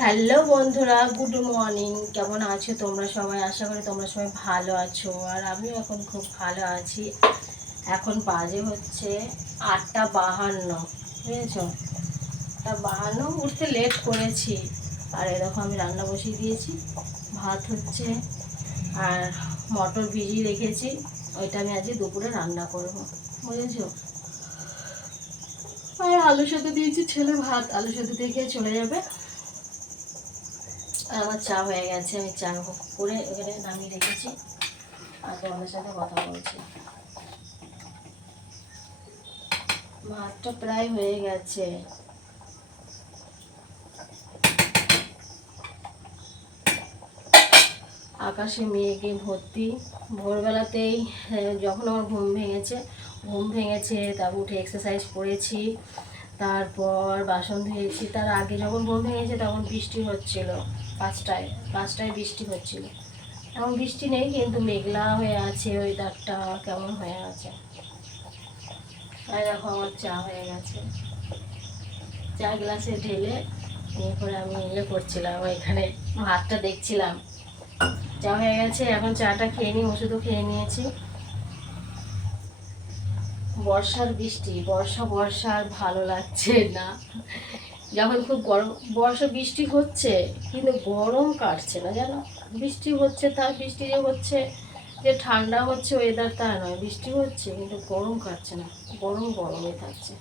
Hello বন্ধুরা, good morning. কেমন আছো তোমরা সবাই? আশা করি তোমরা সবাই ভালো আছো, আর আমিও এখন খুব ভালো আছি। এখন বাজে হচ্ছে 8:52, বুঝেছ? 8:52, উঠতে লেট করেছি। আর এরকম আমি রান্না বসিয়ে দিয়েছি, ভাত হচ্ছে আর মটর ভিজিয়ে রেখেছি। ওইটা আমি আজকে দুপুরে রান্না করবো, বুঝেছো? আর আলু সেদ্ধ দিয়েছি, ছেলে ভাত আলু সেদ্ধ দিয়ে খেয়ে চলে যাবে। আর আমার চা হয়ে গেছে, আমি চা করে এখানে নামিয়ে রেখেছি আর তোমাদের সাথে কথা বলছি। ভাতটা প্রায় হয়ে গেছে। আকাশে মেঘে ভর্তি। ভোরবেলাতেই যখন আমার ঘুম ভেঙেছে তারপর উঠে এক্সারসাইজ করেছি, তারপর বাসন ধুয়েছি। তার আগে যখন ঘুম ভেঙেছে তখন বৃষ্টি হচ্ছিল, 5টায় বৃষ্টি হচ্ছিল। এখন বৃষ্টি নেই, কিন্তু মেঘলা হয়ে আছে, ওয়েদারটা কেমন হয়ে আছে। আর দেখো আমার চা হয়ে গেছে, চা গ্লাসে ঢেলে এরপরে আমি করছিলাম, এখানে ভাতটা দেখছিলাম। চা হয়ে গেছে, এখন চাটা খেয়ে নিই, ওষুধও খেয়ে নিয়েছি। বর্ষার বৃষ্টি, বর্ষা আর ভালো লাগছে না। যখন খুব গরম, বর্ষা বৃষ্টি হচ্ছে কিন্তু গরম কাটছে না, জানো? বৃষ্টি হচ্ছে, তার বৃষ্টি যে হচ্ছে যে ঠান্ডা হচ্ছে ওয়েদার, তা নয়। বৃষ্টি হচ্ছে কিন্তু গরম কাটছে না, গরমই থাকছে।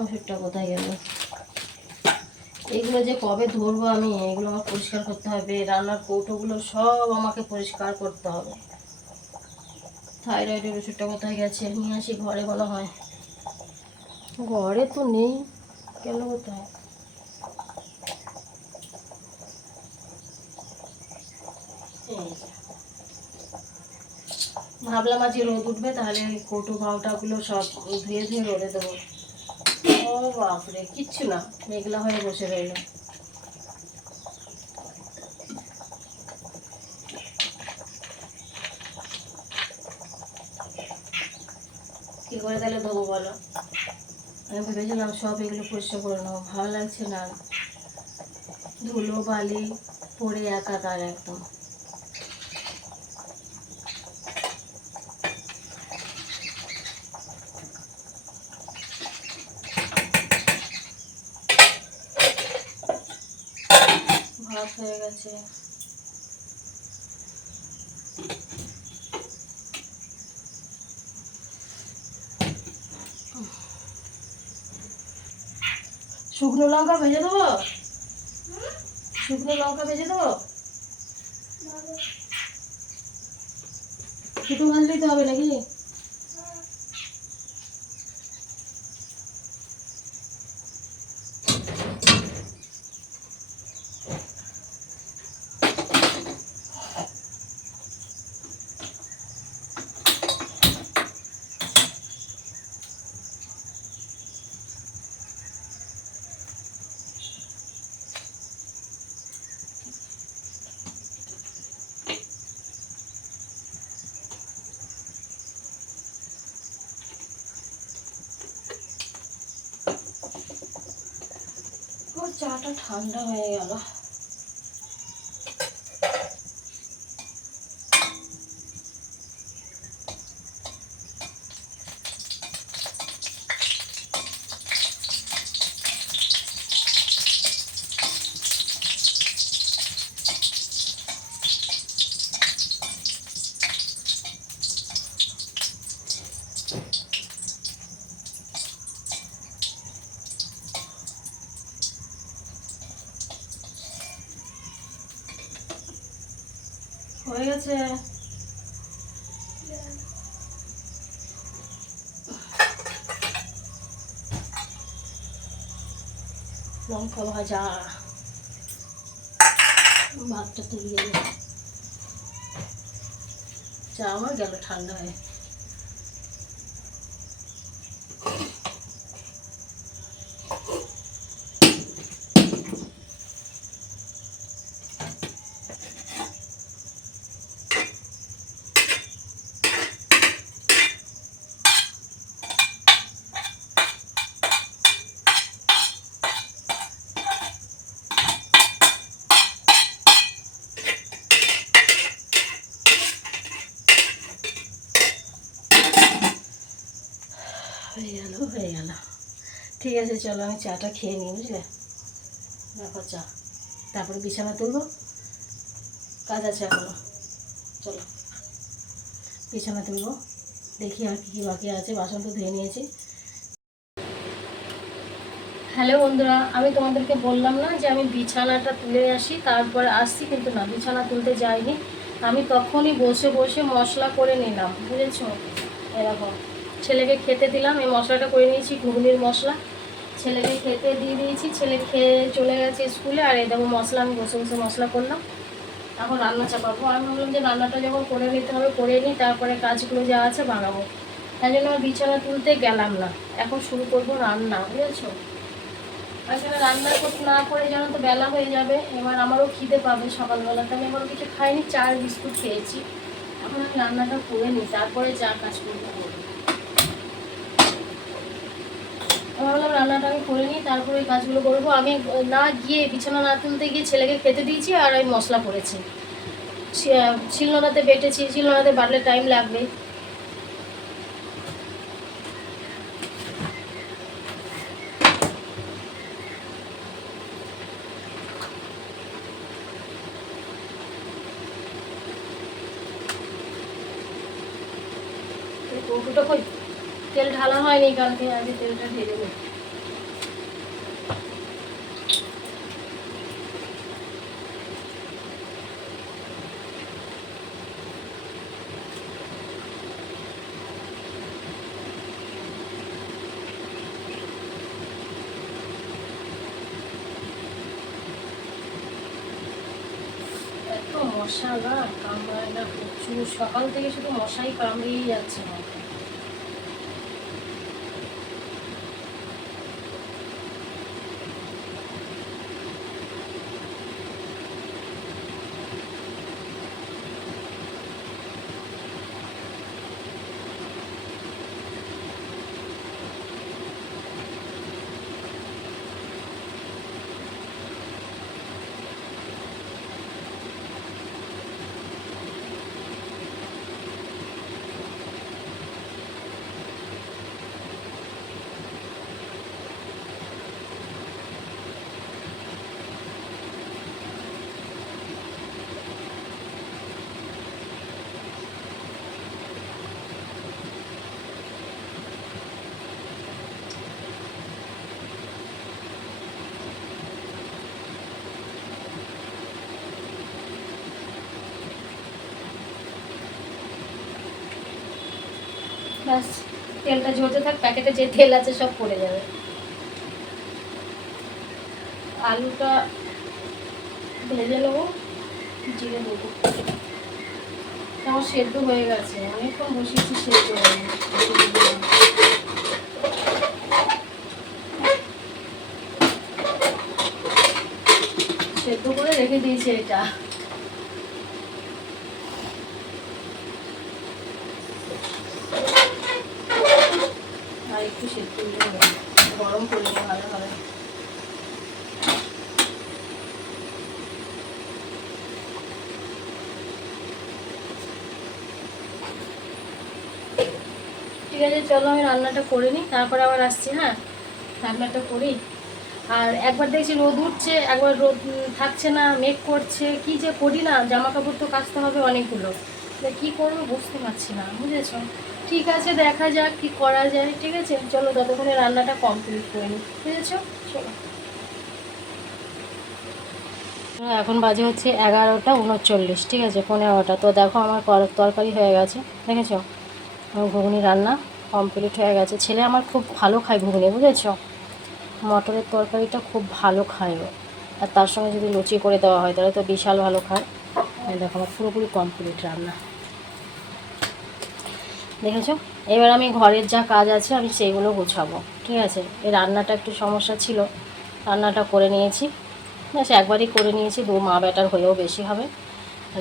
ওষুধটা কোথায় গেল? এগুলো যে কবে ধরবো আমি, এগুলো আমার পরিষ্কার করতে হবে। রান্নার কৌটোগুলো সব আমাকে পরিষ্কার করতে হবে। থাইরয়েডের ওষুধটা কোথায় গেছে? নিয়ে আসি, ঘরে মনে হয়। ঘরে তো নেই, কেন কোথায়? ভাবলাম আজকে রোদ উঠবে, তাহলে কৌটো ভাওটাগুলো সব ধুয়ে রোদে দেবো। ও বাপরে, কিচ্ছু না, মেঘলা হয়ে বসে রইল। কি করে তাহলে ধোবো বলো? আমি ভেবেছিলাম সব এগুলো পরিষ্কার করে নেবো, ভালো লাগছে না। ধুলো বালি পরে একাকার একদম। ভাত হয়ে গেছে। শুকনো লঙ্কা ভেজে দেবো, শুকনো লঙ্কা ভেজে দেবো। শুধু ভাজলেই তো হবে নাকি? চাটা ঠান্ডা হয়ে গেল। হয়ে গেছে। লঙ্কা ভাজা, ভাতটা তুলিয়ে দেব। চা আমার গেল ঠান্ডা হয়ে। হয়ে গেল। ঠিক আছে, চলো আমি চাটা খেয়ে নিই, বুঝলে? দেখো চা, তারপরে বিছানা তুলবো, কাজ আছে এখনো। চলো বিছানা তুলবো, দেখি আর কী কী বাকি আছে। বাসন তো ধুয়ে নিয়েছি। হ্যালো বন্ধুরা, আমি তোমাদেরকে বললাম না যে আমি বিছানাটা তুলে আসি তারপরে আসছি, কিন্তু না, বিছানা তুলতে যাইনি। আমি তখনই বসে বসে মশলা করে নিলাম, বুঝেছো? এরকম ছেলেকে খেতে দিলাম, এই মশলাটা করে নিয়েছি, ঘুগনির মশলা। ছেলেকে খেতে দিয়ে দিয়েছি, ছেলে খেয়ে চলে গেছে স্কুলে। আর এই দেখো মশলা, আমি বসে বসে মশলা করলাম। এখন রান্না চাপাবো। আমি ভাবলাম যে রান্নাটা যখন করে নিতে হবে করে নিই, তারপরে কাজগুলো যা আছে বানাবো। তাই জন্য আমার বিছানা তুলতে গেলাম না। এখন শুরু করবো রান্না, বুঝেছো? আসলে রান্না করতে না করে জানো তো বেলা হয়ে যাবে। এবার আমারও খিদে পাবে সকালবেলাতে। আমি এখনো কিছু খাইনি, চা বিস্কুট খেয়েছি। এখন আমি রান্নাটা করে নিই, তারপরে যা কাজ করবো করবো। ভাবলাম রান্নাটা আমি করে নিই, তারপরে ওই কাজগুলো করবো। আমি না গিয়ে, বিছানা না তুলতে গিয়ে ছেলেকে খেতে দিয়েছি, আর ওই মশলা করেছি। শিলনোড়াতে বেটেছি, শিলনোড়াতে বাটলে টাইম লাগবে। কৌটোটা কই, তেল ঢালা হয়নি কালকে, আজকে তেলটা ঢেলে দেবো। এত মশা না, কামড়ায় না প্রচুর, সকাল থেকে শুধু মশাই কামড়িয়েই যাচ্ছে আমাকে। ব্যাস, তেলটা ঝরতে থাক, প্যাকেটে যে তেল আছে সব পড়ে যাবে। আলুটা ভেজে নেবো, জিরে দেবো। আমার সেদ্ধ হয়ে গেছে, অনেকক্ষণ বসিয়েছি, সেদ্ধ হয়ে গেছে। সেদ্ধ করে রেখে দিয়েছি এটা। আর একটু সেদ্ধ গরম করে নেবো ভালোভাবে। ঠিক আছে, চলো আমি রান্নাটা করে নিই, তারপরে আবার আসছি। হ্যাঁ, রান্নাটা করি। আর একবার দেখছি রোদ উঠছে, একবার রোদ থাকছে না, মেঘ করছে। কি যে করি না, জামা কাপড় তো কাচতে হবে অনেকগুলো, কি করবো বুঝতে পারছি না, বুঝেছ? ঠিক আছে, দেখা যাক কি করা যায়। ঠিক আছে, চলো ততক্ষণে রান্নাটা কমপ্লিট করে নিই, বুঝেছ? চলো। এখন বাজে হচ্ছে 11টা 39, ঠিক আছে, 15টা। তো দেখো আমার তরকারি হয়ে গেছে, দেখেছো? আমার ঘুগনি রান্না কমপ্লিট হয়ে গেছে। ছেলে আমার খুব ভালো খায় ঘুগনি, বুঝেছো? মটরের তরকারিটা খুব ভালো খায় ও। আর তার সঙ্গে যদি লুচি করে দেওয়া হয় তাহলে তো বিশাল ভালো খায়। দেখো আমার পুরোপুরি কমপ্লিট রান্না, দেখেছো? এবার আমি ঘরের যা কাজ আছে আমি সেইগুলো গোছাবো, ঠিক আছে? এই রান্নাটা একটু সমস্যা ছিল, রান্নাটা করে নিয়েছি, ব্যাস একবারই করে নিয়েছি। মা বেটার হলেও বেশি হবে।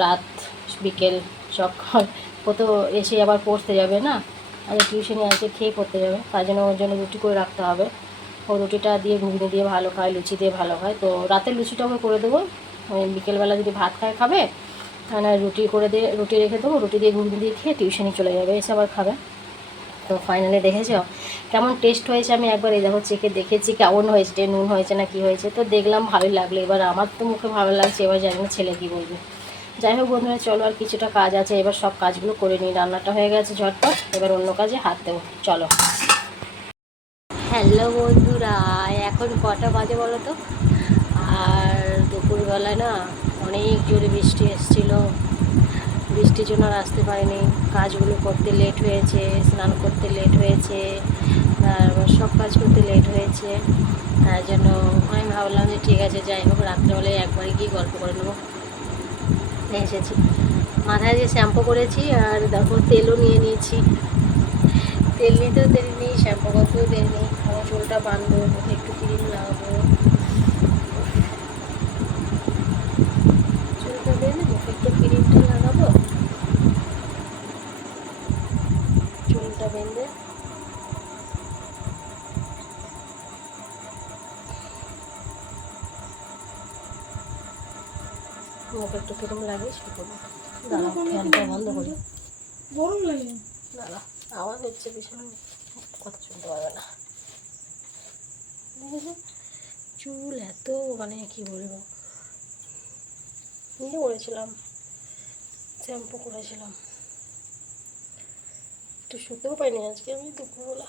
রাত বিকেল সকাল ও তো এসে আবার পড়তে যাবে না, আর টিউশনি আছে, খেয়ে পড়তে যাবে, তার জন্য ওর জন্য রুটি করে রাখতে হবে। ও রুটিটা দিয়ে ঘুগনি দিয়ে ভালো খায়, লুচি দিয়ে ভালো খায়, তো রাতের লুচিটা ওকে করে দেবো। বিকেলবেলা যদি ভাত খায় খাবে, না রুটি করে দিয়ে রুটি রেখে দেবো, রুটি দিয়ে ঘুগনি দিয়ে খেয়ে টিউশনি চলে যাবে, এসে আবার খাবে। তো ফাইনালি দেখেছো কেমন টেস্ট হয়েছে? আমি একবার এই দেখো চেখে দেখেছি কেমন হয়েছে, নুন হয়েছে না কি হয়েছে, তো দেখলাম ভালোই লাগলো। এবার আমার তো মুখে ভালো লাগছে, এবার জানি না ছেলে কী বলবে। যাই হোক বন্ধুরা, চলো আর কিছুটা কাজ আছে, এবার সব কাজগুলো করে নিই। রান্নাটা হয়ে গেছে ঝটপট, এবার অন্য কাজে হাত দেবো, চলো। হ্যালো বন্ধুরা, এখন কটা বাজে বলো তো? আর দুপুরবেলা না অনেক জোরে বৃষ্টি এসেছিলো, বৃষ্টির জন্য আর আসতে পারিনি, কাজগুলো করতে লেট হয়েছে, স্নান করতে লেট হয়েছে, তারপর সব কাজ করতে লেট হয়েছে। তার জন্য আমি ভাবলাম যে ঠিক আছে, যাই হোক রাত্রেবেলায় একবারে গিয়ে গল্প করে নেবো। এসেছি, মাথায় যে শ্যাম্পু করেছি, আর দেখো তেলও নিয়ে নিয়েছি। তেল নিতেও দেরি নেই, শ্যাম্পু করতেও দেরি নেই। আমার চুলটা বাঁধবো, মুখে একটু ক্রিম লাগাবো, চুলটা বেঁধে মুখে একটু ক্রিমটা লাগাবো, চুলটা বেঁধে মুখে একটু ক্রিম লাগিয়ে শুরু করবো। দাঁড়াও, ফ্যানটা বন্ধ করি, গরম লাগে। দাঁড়া, আওয়াজ হচ্ছে ভীষণ, কথা শুনতে পারবে না। চুল এত মানে কি বলবো, নিয়ে করেছিলাম, শ্যাম্পু করেছিলাম, একটু শুতেও পাইনি আজকে আমি দুপুরবেলা।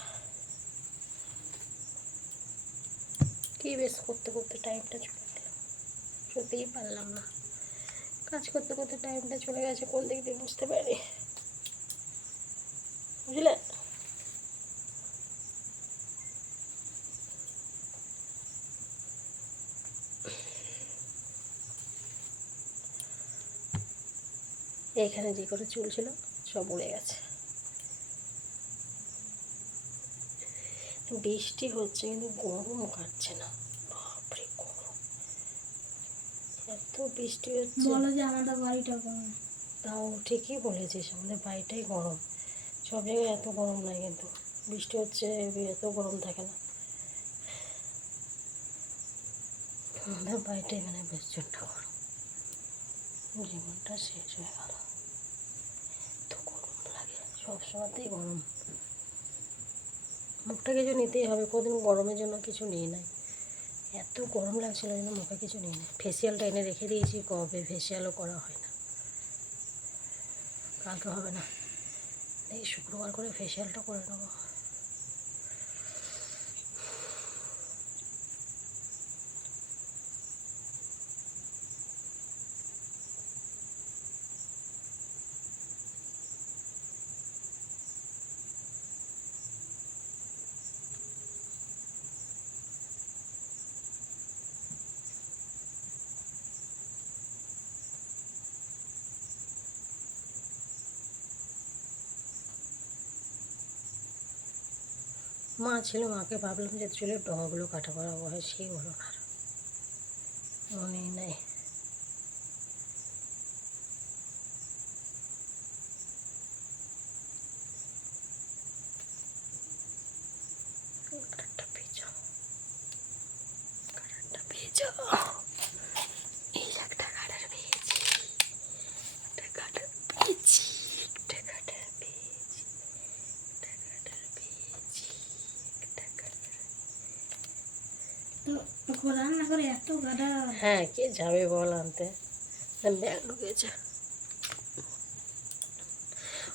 কি বেশ করতে করতে টাইমটা চলে গেল, শুতেই পারলাম না। কাজ করতে করতে টাইমটা চলে গেছে কোন দিক দিয়ে বুঝতে পারি, বুঝলে? এখানে যে করে চুল ছিল সব উড়ে গেছে। বৃষ্টি হচ্ছে কিন্তু গরম কাটছে না, বাপরে গরম, এত বৃষ্টি হচ্ছে। বলো যে আমাদের বাড়িটা গরম, তাও ঠিকই বলেছিস, আমাদের বাড়িটাই গরম। সব জায়গায় এত গরম নাই, কিন্তু বৃষ্টি হচ্ছে এত গরম থাকে না। আমাদের বাড়িটাই মানে প্রচণ্ড গরম, জীবনটা শেষ হয়ে গেল, এত গরম লাগে, সবসময়তেই গরম। মুখটা কিছু নিতেই হবে, কোনোদিন গরমের জন্য কিছু নিই নাই, এত গরম লাগছিল যেন মুখে কিছু নিই নাই। ফেসিয়ালটা এনে রেখে দিয়েছি, কবে ফেসিয়ালও করা হয় না, কালকে হবে না, এই শুক্রবার করে ফেসিয়ালটা করে নেবো। মা ছিল, মাকে ভাবলাম যে চুলের ডগাগুলো কাটা করাবো, হয় সেই হলো না, মনেই নাই। কাটারটা ভেজো, কাটারটা ভেজো, এই একটা কাটার ভেজে, একটা কাটার ভেজি, একটা কাটার ভেজি, একটা কাটার ভেজি, একটা কাটার। তো রান্না করে এত কাটা, হ্যাঁ কে যাবে বল আনতে, ব্যাগ ঢুকেছে।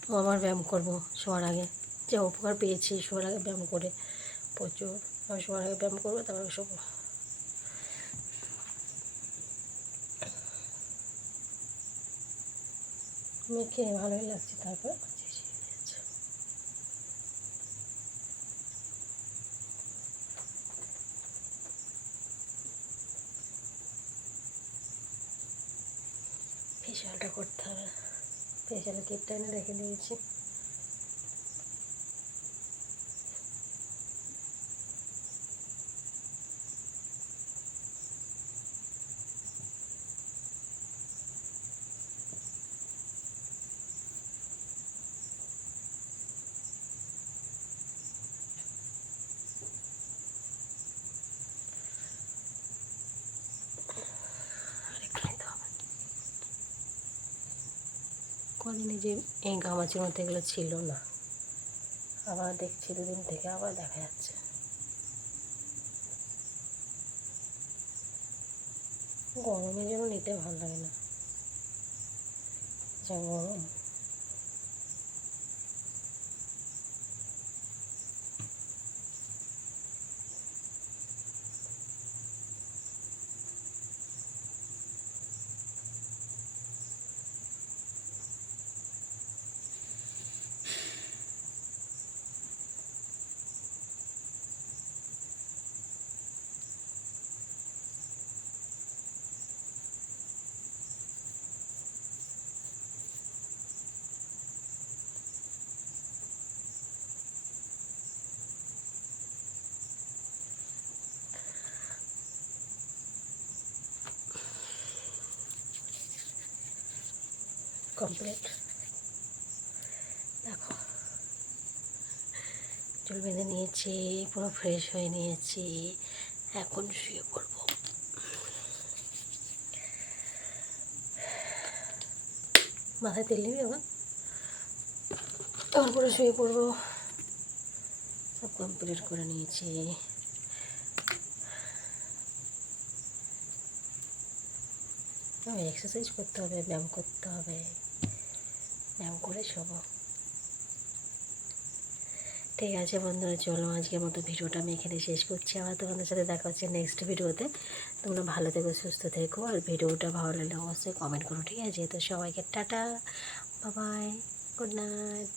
ও আবার ব্যায়াম করবো শোয়ার আগে, যা উপকার পেয়েছি শোয়ার আগে ব্যায়াম করে, প্রচুর। আমি শোয়ার আগে ব্যায়াম করবো, তারপরে শোবো। মেখে ভালোই লাগছে। তারপর ফেসিয়ালটা করতে হবে। ফেসিয়াল কিটটা এনে রেখে দিয়েছি। কদিনে যে এই ঘামাচির মধ্যে এগুলো ছিল না, আবার দেখছি দুদিন থেকে আবার দেখা যাচ্ছে। গরমের জন্য নিতে ভালো লাগে না, যা গরম। কমপ্লিট। দেখো চুল বেঁধে নিয়েছি, পুরো ফ্রেশ হয়ে নিয়েছি, এখন শুয়ে পড়বো। মাথায় তেল নিবি আবার, তারপরে শুয়ে পড়বো। সব কমপ্লিট করে নিয়েছি। এক্সারসাইজ করতে হবে, ব্যায়াম করতে হবে, ব্যায়াম করে শোবো। ঠিক আছে বন্ধুরা, চলো আজকের মতো ভিডিওটা আমি এখানে শেষ করছি। আবার তোমাদের সাথে দেখা হচ্ছে নেক্সট ভিডিওতে। তোমরা ভালো থেকো, সুস্থ থেকো, আর ভিডিওটা ভালো লাগলে অবশ্যই কমেন্ট করো, ঠিক আছে? তো সবাইকে tata, bye bye, good night.